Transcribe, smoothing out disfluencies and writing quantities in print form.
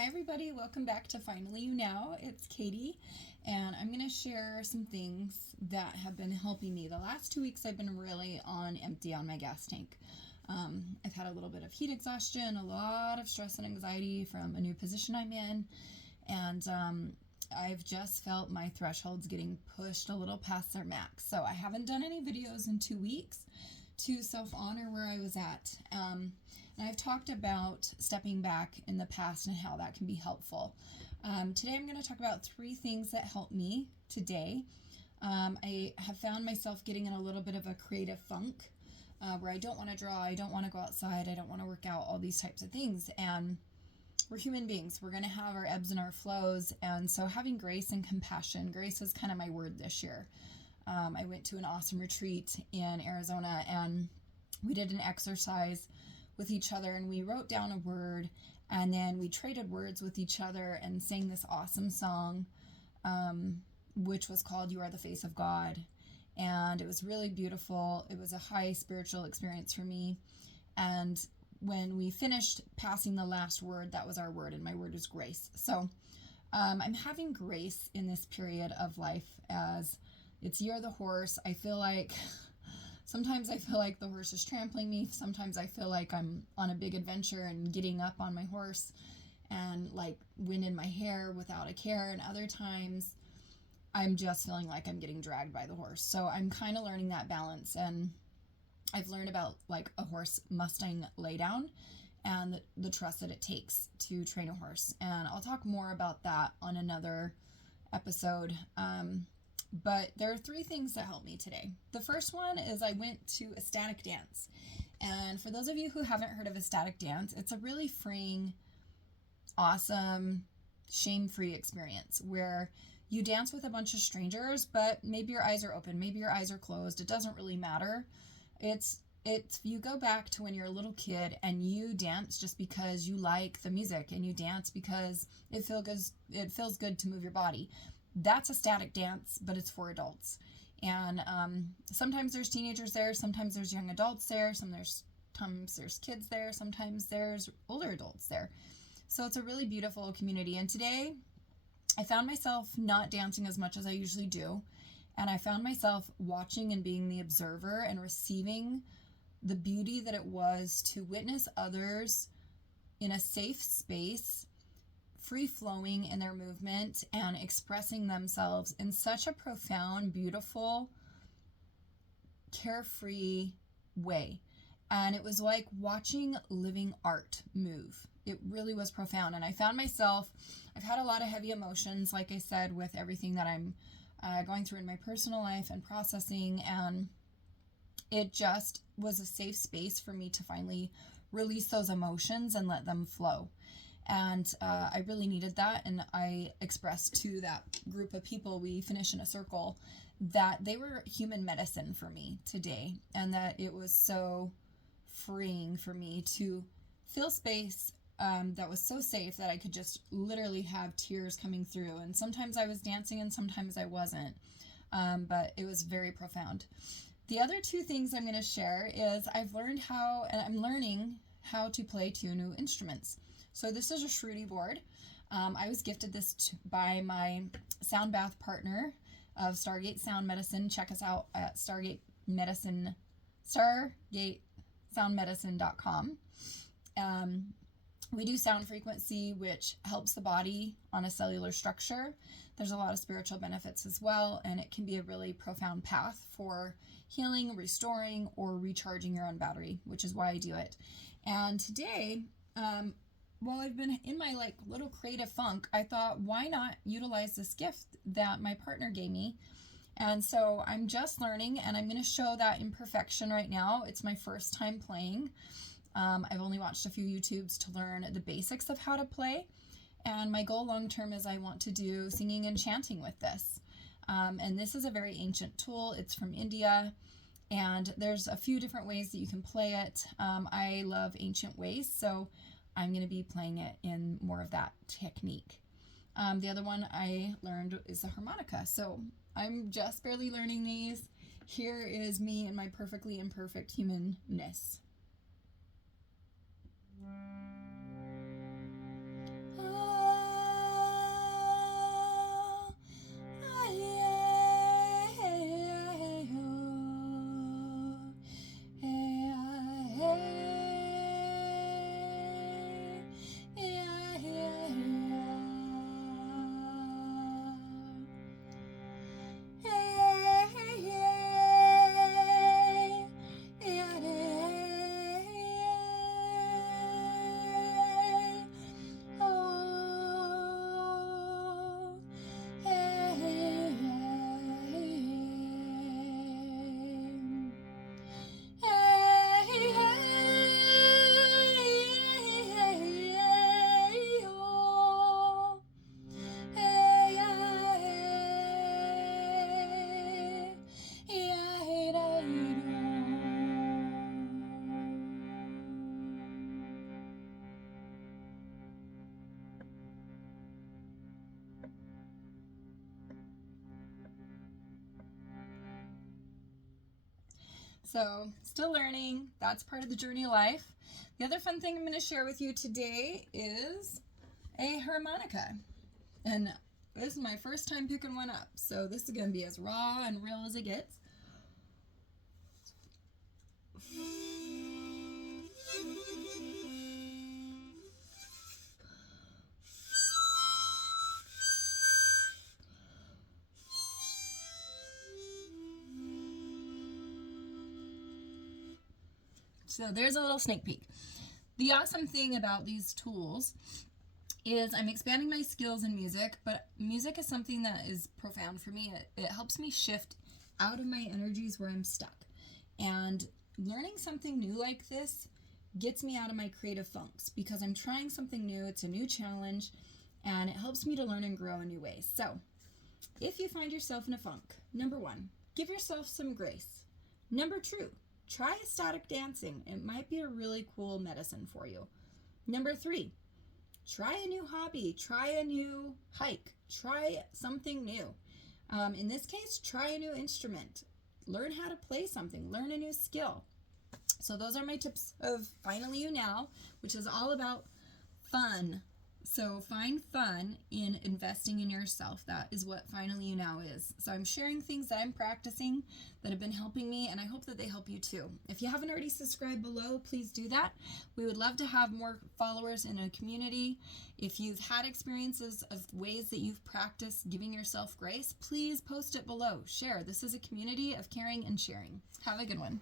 Hi everybody, welcome back to Finally You Now. It's Katie, and I'm going to share some things that have been helping me. The last 2 weeks I've been really on empty on my gas tank. I've had a little bit of heat exhaustion, a lot of stress and anxiety from a new position I'm in, and I've just felt my thresholds getting pushed a little past their max. So I haven't done any videos in 2 weeks to self-honor where I was at. And I've talked about stepping back in the past and how that can be helpful. Today I'm going to talk about 3 things that helped me today. I have found myself getting in a little bit of a creative funk where I don't want to draw, I don't want to go outside, I don't want to work out, all these types of things. And we're human beings. We're going to have our ebbs and our flows. And so having grace and compassion, grace is kind of my word this year. I went to an awesome retreat in Arizona and we did an exercise with each other and we wrote down a word and then we traded words with each other and sang this awesome song, which was called You Are the Face of God. And it was really beautiful. It was a high spiritual experience for me. And when we finished passing the last word, that was our word, and my word is grace. So I'm having grace in this period of life as it's Year of the Horse. Sometimes I feel like the horse is trampling me. Sometimes I feel like I'm on a big adventure and getting up on my horse and like wind in my hair without a care. And other times I'm just feeling like I'm getting dragged by the horse. So I'm kind of learning that balance. And I've learned about like a horse Mustang laydown and the trust that it takes to train a horse. And I'll talk more about that on another episode. But there are 3 things that helped me today. The first one is I went to Ecstatic dance. And for those of you who haven't heard of Ecstatic dance, it's a really freeing, awesome, shame-free experience where you dance with a bunch of strangers, but maybe your eyes are open, maybe your eyes are closed. It doesn't really matter. It's you go back to when you're a little kid and you dance just because you like the music and you dance because it feels good to move your body. That's a static dance, but it's for adults. And sometimes there's teenagers there, sometimes there's young adults there, sometimes there's kids there, sometimes there's older adults there. So it's a really beautiful community. And today I found myself not dancing as much as I usually do. And I found myself watching and being the observer and receiving the beauty that it was to witness others in a safe space, free-flowing in their movement and expressing themselves in such a profound, beautiful, carefree way. And it was like watching living art move. It really was profound. And I found myself, I've had a lot of heavy emotions, like I said, with everything that I'm going through in my personal life and processing. And it just was a safe space for me to finally release those emotions and let them flow. And I really needed that. And I expressed to that group of people, we finished in a circle, that they were human medicine for me today. And that it was so freeing for me to feel space that was so safe that I could just literally have tears coming through. And sometimes I was dancing and sometimes I wasn't. But it was very profound. The other 2 things I'm going to share is I'm learning how to play 2 new instruments. So this is a Shruti board. I was gifted this by my sound bath partner of Stargate Sound Medicine. Check us out at stargatesoundmedicine.com. We do sound frequency, which helps the body on a cellular structure. There's a lot of spiritual benefits as well, and it can be a really profound path for healing, restoring, or recharging your own battery, which is why I do it. And today, while I've been in my like little creative funk, I thought, why not utilize this gift that my partner gave me? And so I'm just learning, and I'm going to show that imperfection right now. It's my first time playing. I've only watched a few YouTubes to learn the basics of how to play. And my goal long term is I want to do singing and chanting with this. And this is a very ancient tool. It's from India. And there's a few different ways that you can play it. I love ancient ways, so I'm going to be playing it in more of that technique. The other one I learned is the harmonica. So I'm just barely learning these. Here is me and my perfectly imperfect humanness. Ah. So still learning. That's part of the journey of life. The other fun thing I'm going to share with you today is a harmonica. And this is my first time picking one up. So this is going to be as raw and real as it gets. So there's a little sneak peek. The awesome thing about these tools is I'm expanding my skills in music, but music is something that is profound for me. It helps me shift out of my energies where I'm stuck. And learning something new like this gets me out of my creative funks because I'm trying something new. It's a new challenge, and it helps me to learn and grow in new ways. So if you find yourself in a funk, number 1, give yourself some grace. Number 2, try ecstatic dancing. It might be a really cool medicine for you. Number 3, try a new hobby, try a new hike, try something new. In this case, try a new instrument. Learn how to play something, learn a new skill. So those are my tips of Finally You Now, which is all about fun. So find fun in investing in yourself. That is what Finally You Now is. So I'm sharing things that I'm practicing that have been helping me, and I hope that they help you too. If you haven't already subscribed below, please do that. We would love to have more followers in a community. If you've had experiences of ways that you've practiced giving yourself grace, please post it below. Share. This is a community of caring and sharing. Have a good one.